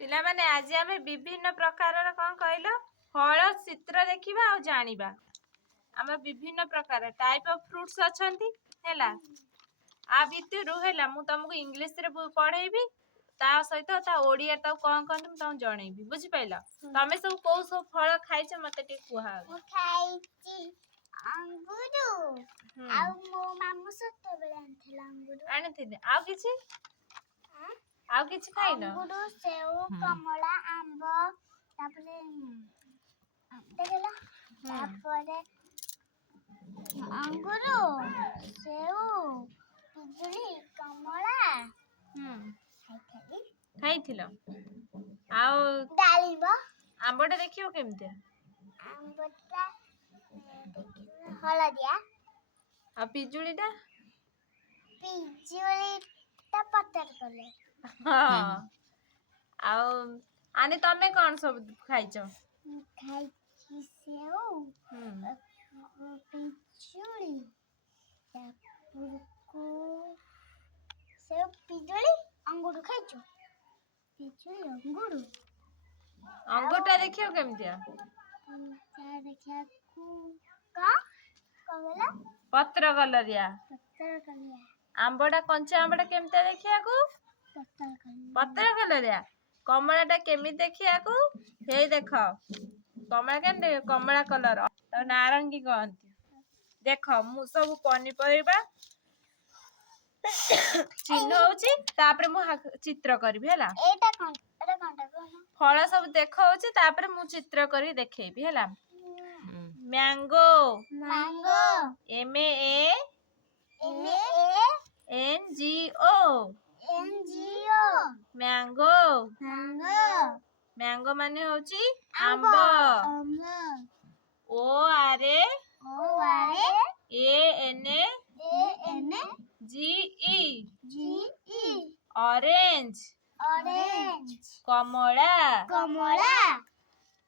पिला माने आज आमे विभिन्न प्रकार कौन कहल फल चित्र देखिबा और जानिबा। आमे विभिन्न प्रकार टाइप ऑफ फ्रूट्स अछंती हैला आ भितरु हैला मु तुमको इंग्लिश रे पढेबी ता सहित ता ओडिया ता कोन कोन तुम तुम जणेबी बुझि पाइला। तमे सब फल खाइछ मते टे कुहा। मु खाइची अंगूर आ मो मामू सत्ते बेले आनथिला अंगूर आनथिले आउ किछि खाइनो अंगूर सेव कमला आंब तापरे देखला तापरे अंगूर सेव पिजुली कमला खाइथिलो आउ डालिब आंबटा देखियो केमते आंबटा हलदिया आ पिजुलीटा पत्तर कले हाँ आउ आने तमे कौन सब खाइछो खाइची सेव पिजुली सेव पिजुली अंगूर खाइछो पिजुली अंगूरटा देखियो केमतिया देखिया का कमला पत्र कलरिया आंबटा कंचा आंबटा केमते देखिया को पत्र कलरिया कमलाटा केमि देखिया को हे देखो कमला केमते कमला कलर त नारंगी कहंती देखो मु सब पनिपरिबा चिन्ह होची तापरे मु चित्र करबी हैला एटा कोनटा फल सब देखौची तापरे मु चित्र करी देखेबी हैला mango M A N G O mango mango माने होची आंबो O R A N G E orange कमला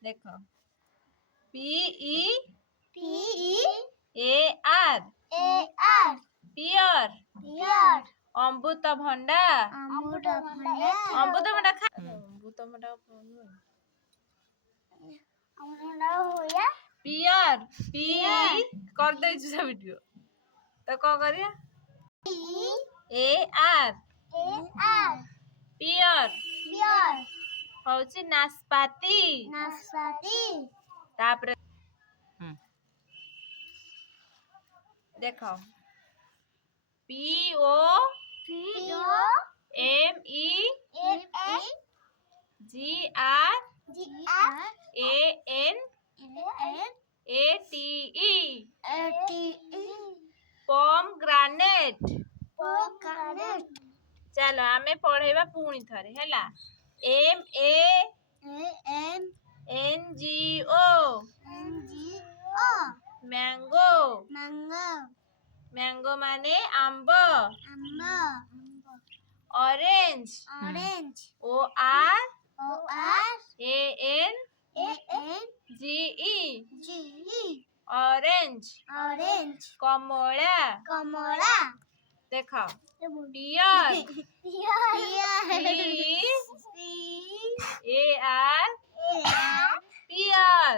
देखो पी ई ए आर पियर अमृतभंडा खा अमृतभंडा होया पियर पी कर दे छ वीडियो तो को करिया ए आर पियर होची नाशपाती तापरे देखो P O M E G R A N A T E pomegranate चलो आमे पढ़ेबा पुणी थरे हैला M A N G O mango माने आंबो orange O R A N G E orange कमला देखो पियर ए आर पियर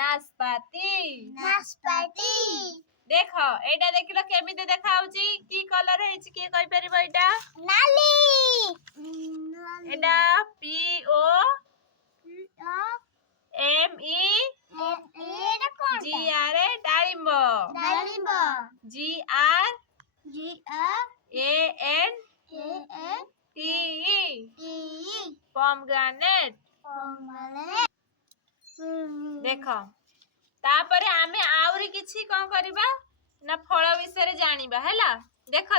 नाशपाती देखो एटा देखिलो केमिते देखाउची की कलर हेची के कहि परिबो एटा एटा P O M E G R डालिम्ब G R A N T E pomegranate देखो तापरे आमे आउरी किछि कोन करबा ना फल विषय रे जानिबा हैला देखो